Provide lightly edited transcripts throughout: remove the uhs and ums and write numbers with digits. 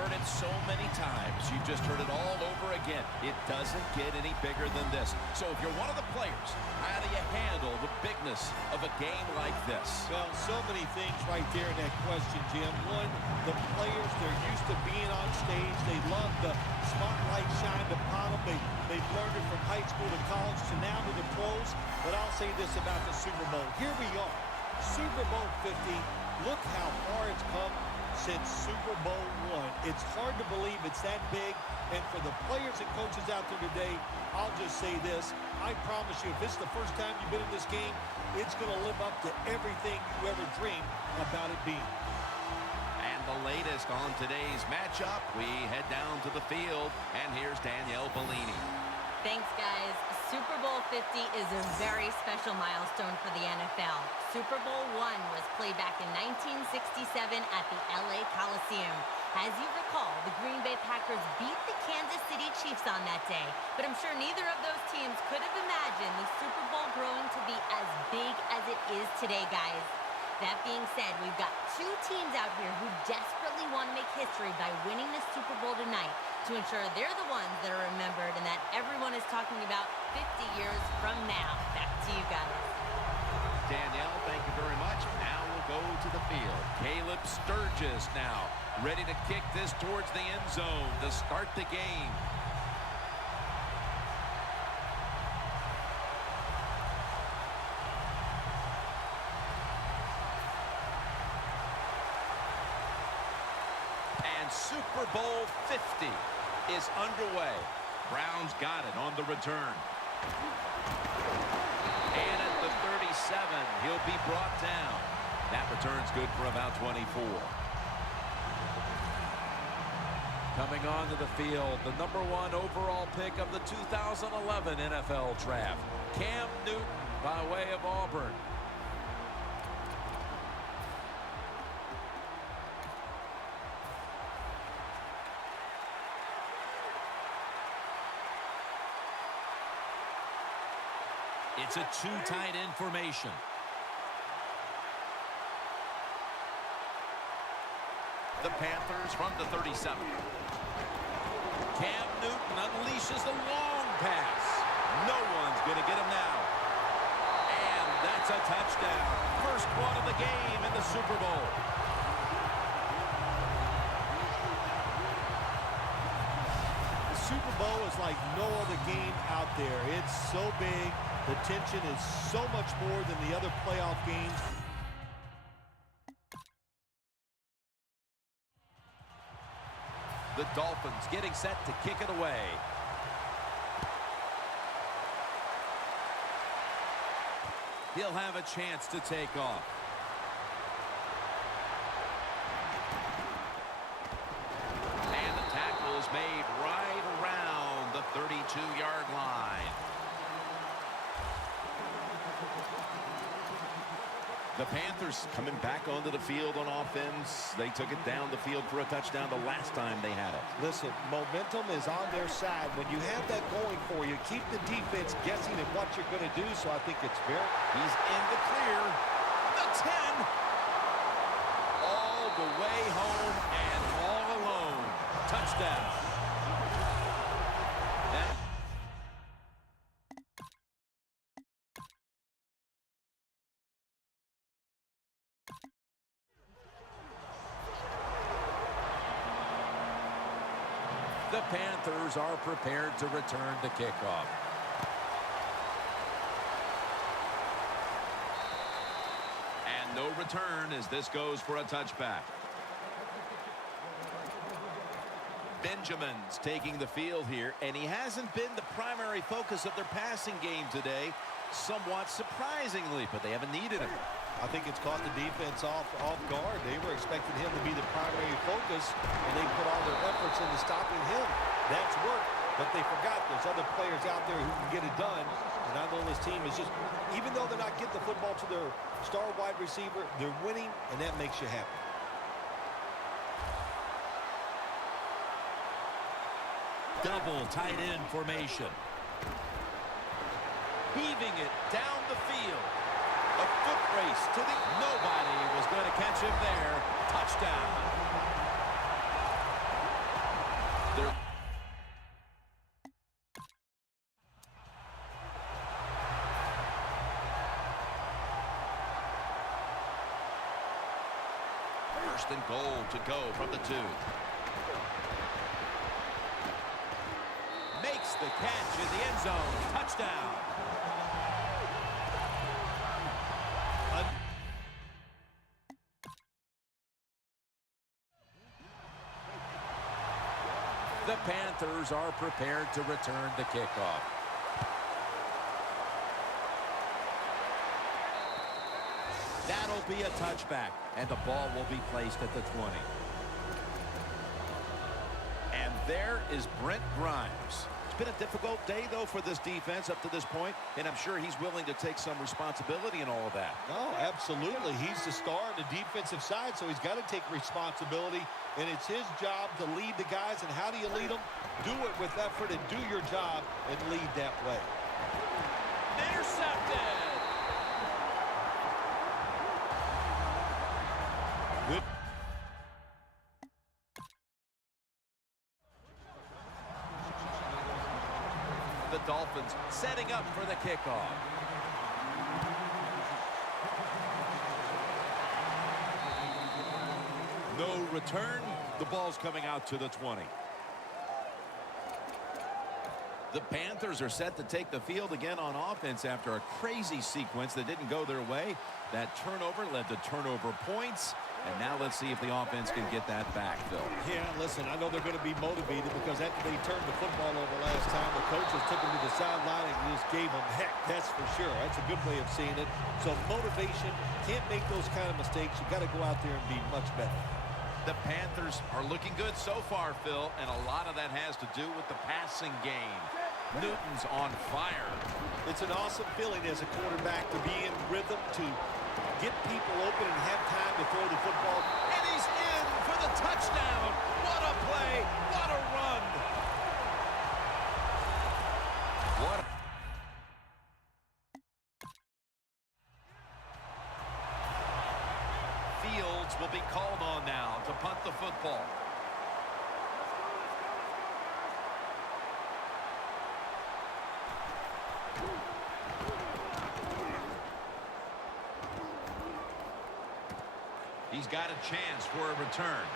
heard it so many times. You've just heard it all over again. It doesn't get any bigger than this. So if you're one of the players, how do you handle the bigness of a game like this? Well, so many things right there in that question, Jim. One, the players, they're used to being on stage. They love the spotlight shine upon them. They've learned it from high school to college to now to the pros. But I'll say this about the Super Bowl. Here we are, Super Bowl 50. Look how far it's come since Super Bowl I. It's hard to believe it's that big. And for the players and coaches out there today, I'll just say this. I promise you, if it's the first time you've been in this game, it's going to live up to everything you ever dreamed about it being. And the latest on today's matchup, we head down to the field, and here's Danielle Bellini. Thanks, guys. Super Bowl 50 is a very special milestone for the NFL. Super Bowl I was played back in 1967 at the LA Coliseum. As you recall, the Green Bay Packers beat the Kansas City Chiefs on that day. But I'm sure neither of those teams could have imagined the Super Bowl growing to be as big as it is today, guys. That being said, we've got two teams out here who desperately want to make history by winning the Super Bowl tonight to ensure they're the ones that are remembered and that everyone is talking about 50 years from now. Back to you guys. Danielle, thank you very much. Now we'll go to the field. Caleb Sturgis now ready to kick this towards the end zone to start the game. Super Bowl 50 is underway. Browns got it on the return. And at the 37, he'll be brought down. That return's good for about 24. Coming onto the field, the #1 overall pick of the 2011 NFL Draft, Cam Newton by way of Auburn. It's a two-tight end formation. The Panthers from the 37. Cam Newton unleashes a long pass. No one's going to get him now. And that's a touchdown. First one of the game in the Super Bowl. The Super Bowl is like no other game out there. It's so big. The tension is so much more than the other playoff games. The Dolphins getting set to kick it away. He'll have a chance to take off. And the tackle is made right around the 32-yard line. The Panthers coming back onto the field on offense. They took it down the field for a touchdown the last time they had it. Listen, momentum is on their side. When you have that going for you, keep the defense guessing at what you're going to do. So I think it's fair. He's in the clear. The 10. All the way home and all alone. Touchdown. The Panthers are prepared to return the kickoff. And no return as this goes for a touchback. Benjamin's taking the field here, and he hasn't been the primary focus of their passing game today, somewhat surprisingly, but they haven't needed him. I think it's caught the defense off guard. They were expecting him to be the primary focus, and they put all their efforts into stopping him. That's work, but they forgot there's other players out there who can get it done. And I know this team is just, even though they're not getting the football to their star wide receiver, they're winning, and that makes you happy. Double tight end formation. Heaving it down the field. A foot race to the... Nobody was going to catch him there. Touchdown. They're first and goal to go from the 2. Makes the catch in the end zone. Touchdown. The Panthers are prepared to return the kickoff. That'll be a touchback, and the ball will be placed at the 20. And there is Brent Grimes. It's been a difficult day, though, for this defense up to this point, and I'm sure he's willing to take some responsibility in all of that. Oh, absolutely. He's the star on the defensive side, so he's got to take responsibility, and it's his job to lead the guys. And how do you lead them? Do it with effort and do your job and lead that way. Intercepted! Good. The Dolphins setting up for the kickoff. No return. The ball's coming out to the 20. The Panthers are set to take the field again on offense after a crazy sequence that didn't go their way. That turnover led to turnover points. And now let's see if the offense can get that back, Phil. Yeah, listen, I know they're going to be motivated because after they turned the football over last time, the coaches took them to the sideline and just gave them heck. That's for sure. That's a good way of seeing it. So motivation, can't make those kind of mistakes. You got to go out there and be much better. The Panthers are looking good so far, Phil, and a lot of that has to do with the passing game. Newton's on fire. It's an awesome feeling as a quarterback to be in rhythm, to get people open and have time to throw the football. And he's in for the touchdown. What a play. What a run. What a... Fields will be called on now to punt the football. He's got a chance for a return.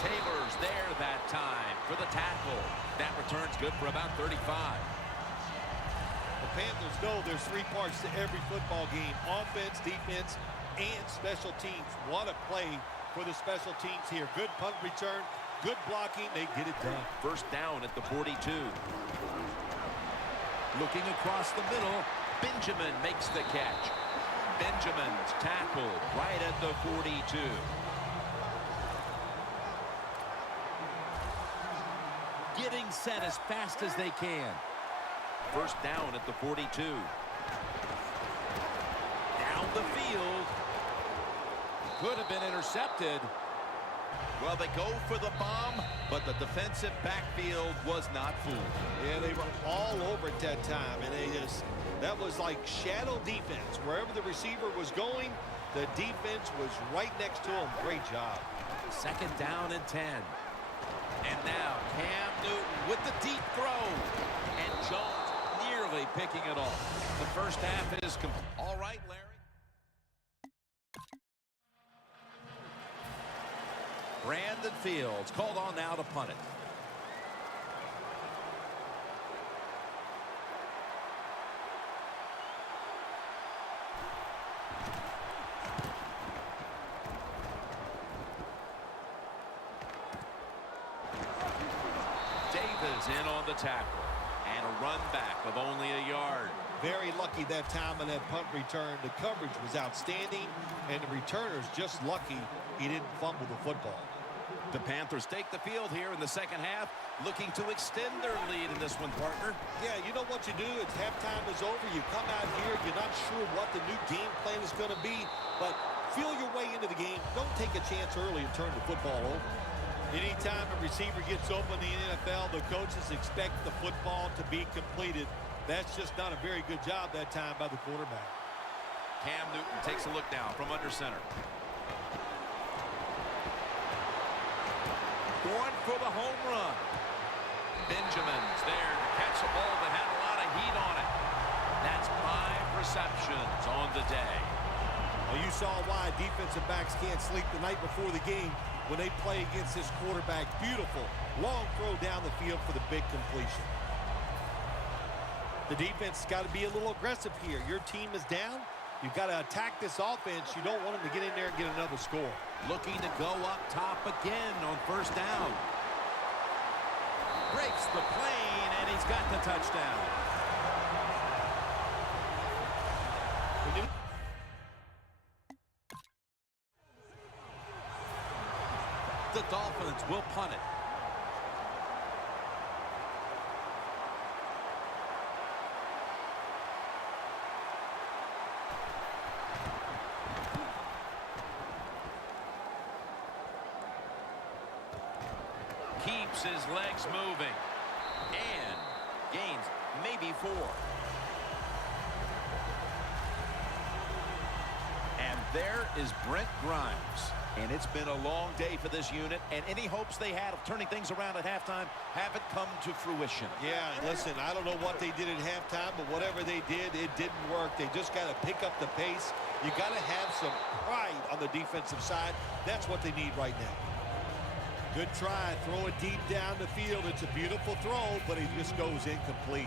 Taylor's there that time for the tackle. That return's good for about 35. The Panthers know there's 3 parts to every football game: offense, defense, and special teams. What a play for the special teams here. Good punt return, good blocking. They get it done. First down at the 42. Looking across the middle, Benjamin makes the catch. Benjamin's tackled right at the 42. Getting set as fast as they can. First down at the 42. Down the field. Could have been intercepted. Well, they go for the bomb, but the defensive backfield was not fooled. Yeah, they were all over at that time, and that was like shadow defense. Wherever the receiver was going, the defense was right next to him. Great job. Second down and 10. And now Cam Newton with the deep throw. And Jones nearly picking it off. The first half is complete. All right, Larry. Brandon Fields called on now to punt it. Davis in on the tackle. And a run back of only a yard. Very lucky that time on that punt return. The coverage was outstanding, and the returner's just lucky he didn't fumble the football. The Panthers take the field here in the second half, looking to extend their lead in this one, partner. Yeah, you know what you do? It's halftime is over. You come out here, you're not sure what the new game plan is going to be, but feel your way into the game. Don't take a chance early and turn the football over. Anytime a receiver gets open in the NFL, the coaches expect the football to be completed. That's just not a very good job that time by the quarterback. Cam Newton takes a look now from under center. Going for the home run. Benjamin's there to catch a ball that had a lot of heat on it. That's 5 receptions on the day. Well, you saw why defensive backs can't sleep the night before the game when they play against this quarterback. Beautiful long throw down the field for the big completion. The defense has got to be a little aggressive here. Your team is down. You've got to attack this offense. You don't want them to get in there and get another score. Looking to go up top again on first down. Breaks the plane, and he's got the touchdown. The Dolphins will punt it. Keeps his legs moving. And gains maybe 4. And there is Brent Grimes. And it's been a long day for this unit, and any hopes they had of turning things around at halftime haven't come to fruition. Yeah, listen, I don't know what they did at halftime, but whatever they did, it didn't work. They just got to pick up the pace. You got to have some pride on the defensive side. That's what they need right now. Good try. Throw it deep down the field. It's a beautiful throw, but it just goes incomplete.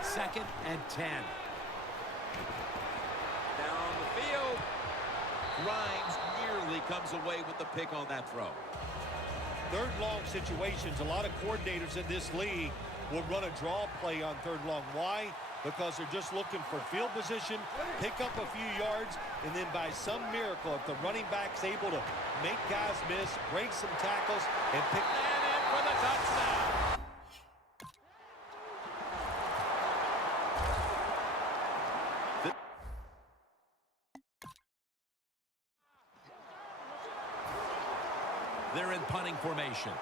2nd and 10. Down the field. Grimes nearly comes away with the pick on that throw. Third long situations. A lot of coordinators in this league will run a draw play on third long. Why? Because they're just looking for field position, pick up a few yards, and then by some miracle, if the running back's able to make guys miss, break some tackles, and pick And in for the touchdown. They're in punting formation.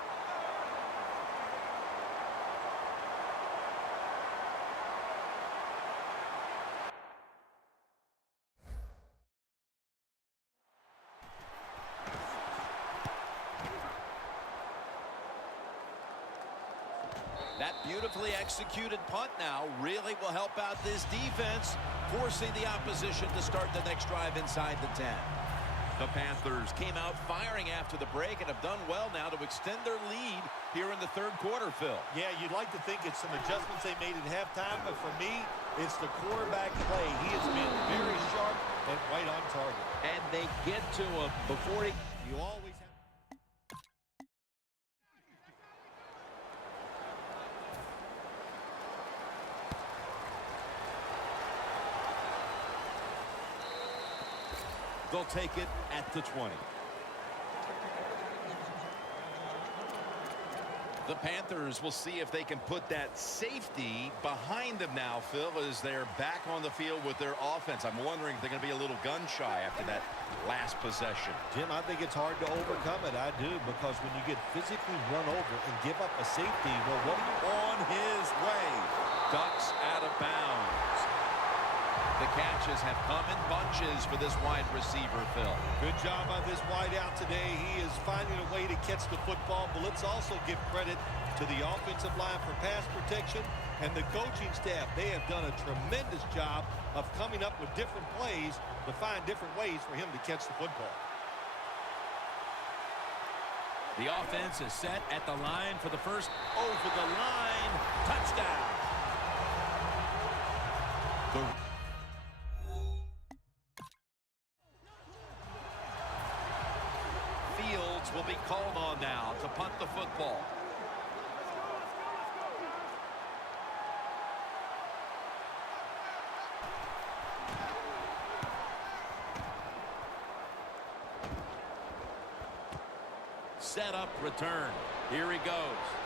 That beautifully executed punt now really will help out this defense, forcing the opposition to start the next drive inside the 10. The Panthers came out firing after the break and have done well now to extend their lead here in the third quarter, Phil. Yeah, you'd like to think it's some adjustments they made at halftime, but for me, it's the quarterback play. He has been very sharp and right on target. And they get to him before he... You always have... They'll take it at the 20. The Panthers will see if they can put that safety behind them now, Phil, as they're back on the field with their offense. I'm wondering if they're going to be a little gun-shy after that last possession. Jim, I think it's hard to overcome it. I do, because when you get physically run over and give up a safety, well, what are you on his way? Ducks out of bounds. The catches have come in bunches for this wide receiver, Phil. Good job on this wide out today. He is finding a way to catch the football, but let's also give credit to the offensive line for pass protection and the coaching staff. They have done a tremendous job of coming up with different plays to find different ways for him to catch the football. The offense is set at the line for the first over the line touchdown. Fields will be called on now to punt the football. Set up return. Here he goes.